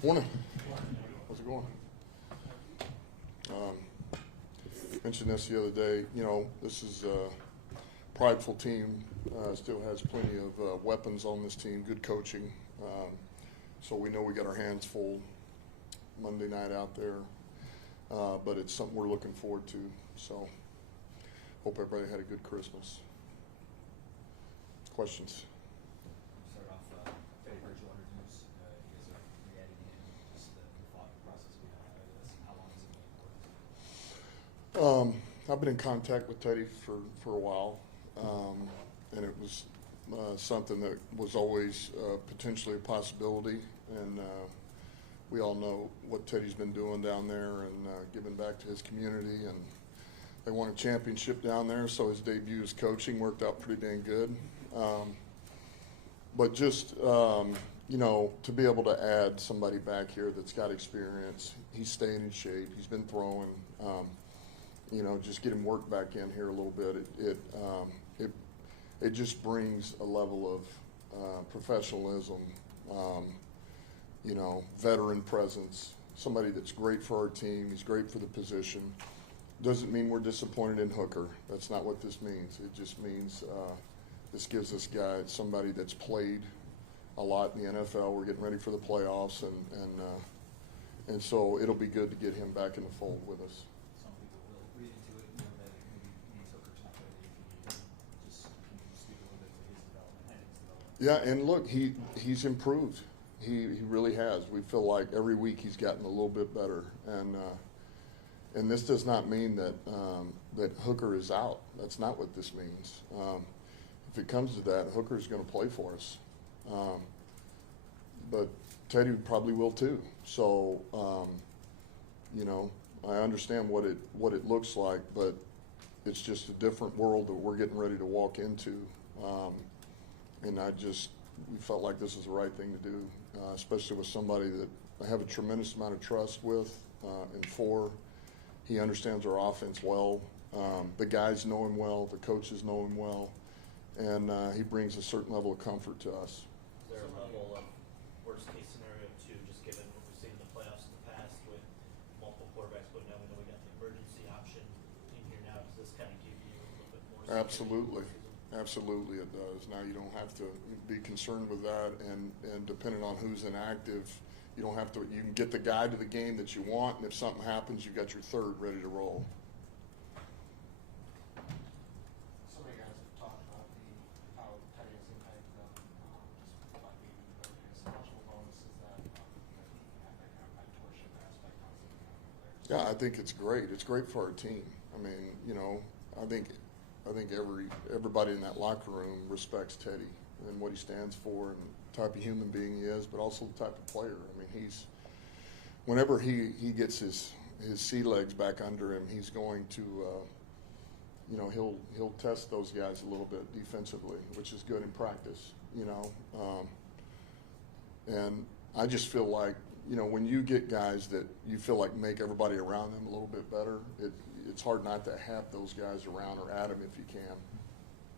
Morning. How's it going? Mentioned this the other day. You know, this is a prideful team. Still has plenty of weapons on this team. Good coaching. So we know we got our hands full Monday night out there. But it's something we're looking forward to. So hope everybody had a good Christmas. Questions? Start off, Bridgewater news. You guys are re-adding in just the thought process behind this. How long has it been for? I've been in contact with Teddy for a while, and it was something that was always potentially a possibility. And we all know what Teddy's been doing down there and giving back to his community. And they won a championship down there, so his debut as coaching worked out pretty dang good. But just, you know, to be able to add somebody back here that's got experience, he's staying in shape, he's been throwing, you know, just get him worked back in here a little bit. It just brings a level of professionalism, you know, veteran presence, somebody that's great for our team, he's great for the position. Doesn't mean we're disappointed in Hooker. That's not what this means. It just means this gives this guy somebody that's played a lot in the NFL. We're getting ready for the playoffs, and so it'll be good to get him back in the fold with us. Some people will read into it, you know, that maybe Hooker's not ready if you need him. Just can you speak a little bit to his development and his development? Yeah, and look, he's improved. He really has. We feel like every week he's gotten a little bit better, and this does not mean that that Hooker is out. That's not what this means. If it comes to that, Hooker's going to play for us, but Teddy probably will too. So, you know, I understand what it looks like, but it's just a different world that we're getting ready to walk into, and we felt like this is the right thing to do, especially with somebody that I have a tremendous amount of trust with and for. He understands our offense well. The guys know him well. The coaches know him well. And he brings a certain level of comfort to us. Is there a level of worst-case scenario, too, just given what we've seen in the playoffs in the past with multiple quarterbacks, but now we know we got the emergency option in here now. Does this kind of give you a little bit more security? Absolutely. Absolutely it does. Now you don't have to be concerned with that, and depending on who's inactive, you don't have to. You can get the guy to the game that you want, and if something happens, you got your third ready to roll. So many guys have talked about how Teddy has impacted them, just about maybe special bonuses that you have that kind of mentorship aspect on some of the players. Yeah, I think it's great. It's great for our team. I mean, you know, I think everybody in that locker room respects Teddy and what he stands for and the type of human being he is, but also the type of player. I mean, whenever he gets his sea legs back under him, he's going to, you know, he'll test those guys a little bit defensively, which is good in practice, you know. And I just feel like, you know, when you get guys that you feel like make everybody around them a little bit better, it's hard not to have those guys around or at them if you can.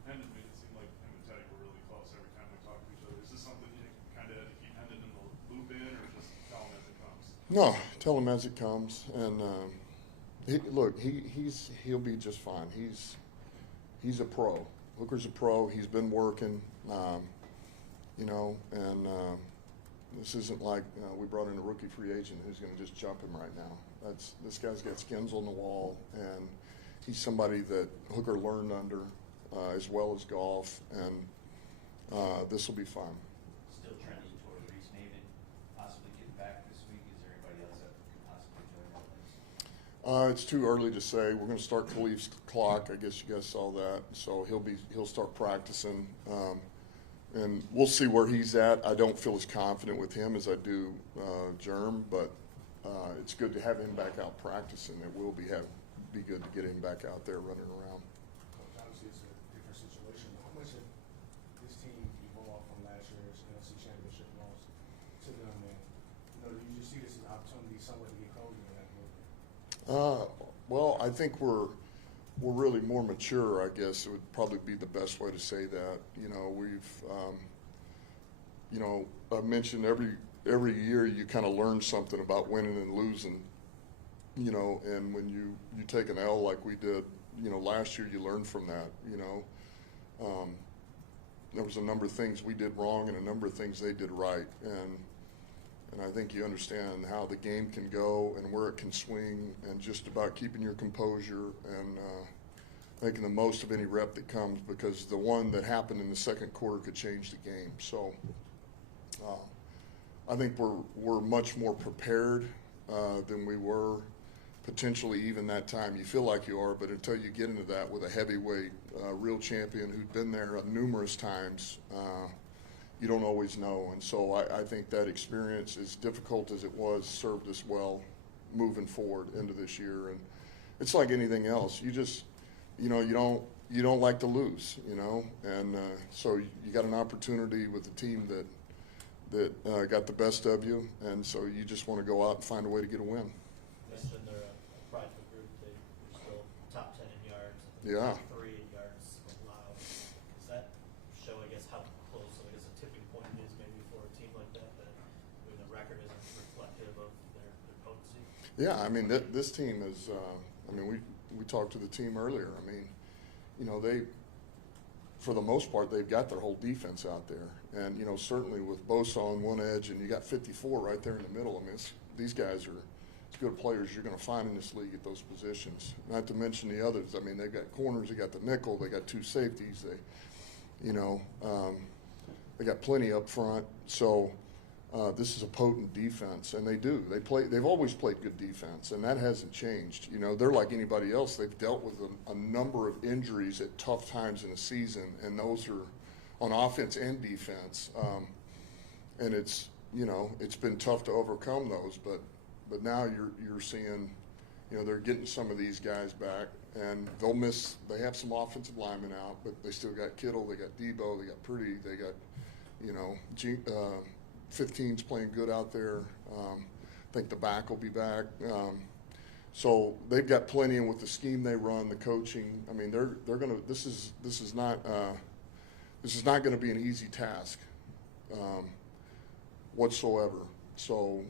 And it made it seem like him and Teddy were really close every time we talked to each other. Is this something you kind of had to keep Hendon in the loop in, or just tell him as it comes? No, tell him as it comes. And he'll be just fine. He's a pro. Hooker's a pro. He's been working, you know, and this isn't like we brought in a rookie free agent who's going to just jump him right now. This guy's got skins on the wall, and he's somebody that Hooker learned under as well as golf, and this will be fun. Still trending toward Reese Maven possibly getting back this week. Is there anybody else that could possibly join that list? It's too early to say. We're going to start Khalif's clock. I guess you guys saw that. So he'll start practicing, and we'll see where he's at. I don't feel as confident with him as I do Germ, but it's good to have him back out practicing. It will be good to get him back out there running around. Coach, obviously it's a different situation. How much of this team evolved from last year's NFC Championship loss to them? And do you just see this as an opportunity somewhere to get closer in that movement? Well, I think we're really more mature, I guess it would probably be the best way to say that. You know, we've, you know, I've mentioned every year you kind of learn something about winning and losing, you know, and when you take an L like we did, you know, last year, you learn from that, you know. There was a number of things we did wrong and a number of things they did right, and I think you understand how the game can go and where it can swing, and just about keeping your composure and making the most of any rep that comes, because the one that happened in the second quarter could change the game. So I think we're much more prepared than we were potentially even that time. You feel like you are, but until you get into that with a heavyweight real champion who'd been there numerous times, you don't always know. And so I think that experience, as difficult as it was, served us well moving forward into this year. And it's like anything else. You just, you know, you don't like to lose, you know. And so you got an opportunity with a team that got the best of you, and so you just want to go out and find a way to get a win. You mentioned they're a prideful group. They're still top 10 in yards. Yeah. Top 3 in yards allowed. Does that show, I guess, how close, I guess, a tipping point it is maybe for a team like that, that when the record isn't reflective of their potency? Yeah, I mean, this team is, I mean, we talked to the team earlier. I mean, you know, for the most part, they've got their whole defense out there. And, you know, certainly with Bosa on one edge and you got 54 right there in the middle, I mean, these guys are as good players you're going to find in this league at those positions. Not to mention the others. I mean, they've got corners, they got the nickel, they got 2 safeties, you know, they got plenty up front. So this is a potent defense, and they've always played good defense, and that hasn't changed. You know, they're like anybody else. They've dealt with a number of injuries at tough times in the season, and those are on offense and defense. And it's, you know, it's been tough to overcome those, but now you're seeing, you know, they're getting some of these guys back, and they have some offensive linemen out, but they still got Kittle, they got Debo, they got Purdy, they got, you know, 15's playing good out there. I think the back will be back. So they've got plenty, and with the scheme they run, the coaching, I mean, they're gonna. This is not going to be an easy task whatsoever. So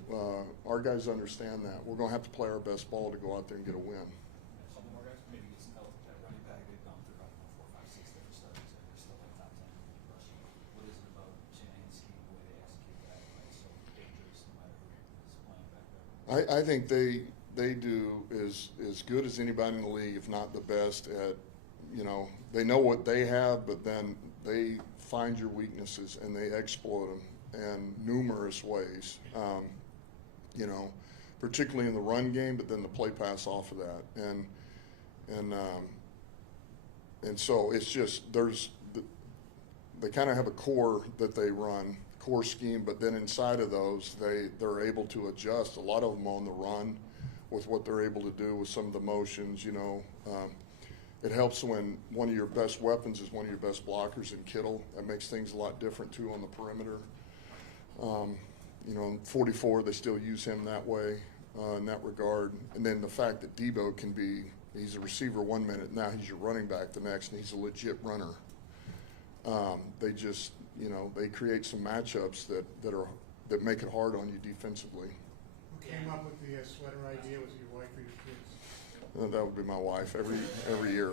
our guys understand that. We're going to have to play our best ball to go out there and get a win. A couple more guys, maybe get some help with that running back. They've gone through about 4, 5, 6 different studies, and they're still like top 10 rushing. What is it about Shanahan's scheme, the way they execute that, like so dangerous no matter who is playing back there? I think they do as good as anybody in the league, if not the best at, you know, they know what they have, but then they find your weaknesses and they exploit them in numerous ways. You know, particularly in the run game, but then the play pass off of that, and so it's just they kind of have a core that they run, core scheme, but then inside of those they're able to adjust a lot of them on the run with what they're able to do with some of the motions. You know, it helps when one of your best weapons is one of your best blockers in Kittle. That makes things a lot different too on the perimeter. You know, in 44, they still use him that way, in that regard. And then the fact that Debo he's a receiver 1 minute, now he's your running back the next, and he's a legit runner. They just, you know, they create some matchups that make it hard on you defensively. Who came up with the sweater idea? Was it your wife or your kids? That would be my wife. Every year,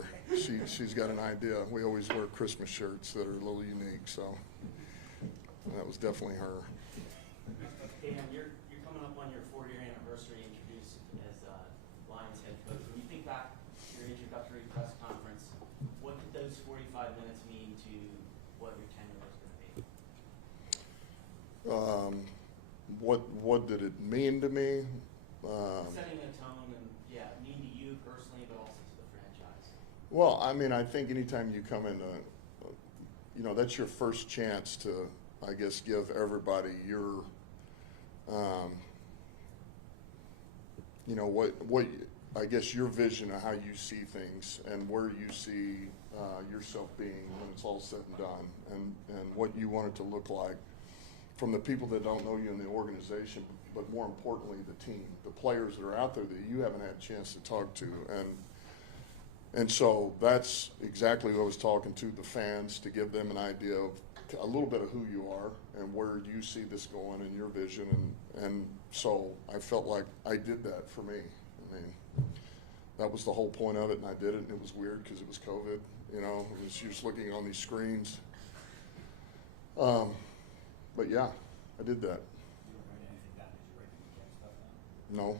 she's got an idea. We always wear Christmas shirts that are a little unique, so that was definitely her. Dan, you're coming up on your 4-year anniversary introduced as Lions head coach. When you think back to your introductory press conference, what did those 45 minutes mean to what your tenure was going to be? What did it mean to me? Setting a tone and, mean to you personally, but also to the franchise. Well, I mean, I think anytime you come in, you know, that's your first chance to, I guess, give everybody your, you know, what I guess your vision of how you see things and where you see yourself being when it's all said and done, and what you want it to look like from the people that don't know you in the organization, but more importantly, the team, the players that are out there that you haven't had a chance to talk to. And so that's exactly what I was talking to the fans, to give them an idea of a little bit of who you are and where you see this going and your vision, and so I felt like I did that for me. I mean, that was the whole point of it, and I did it, and it was weird because it was COVID, you know, it was just looking on these screens. But yeah, I did that. You don't write anything down, did you write any camp stuff down? No,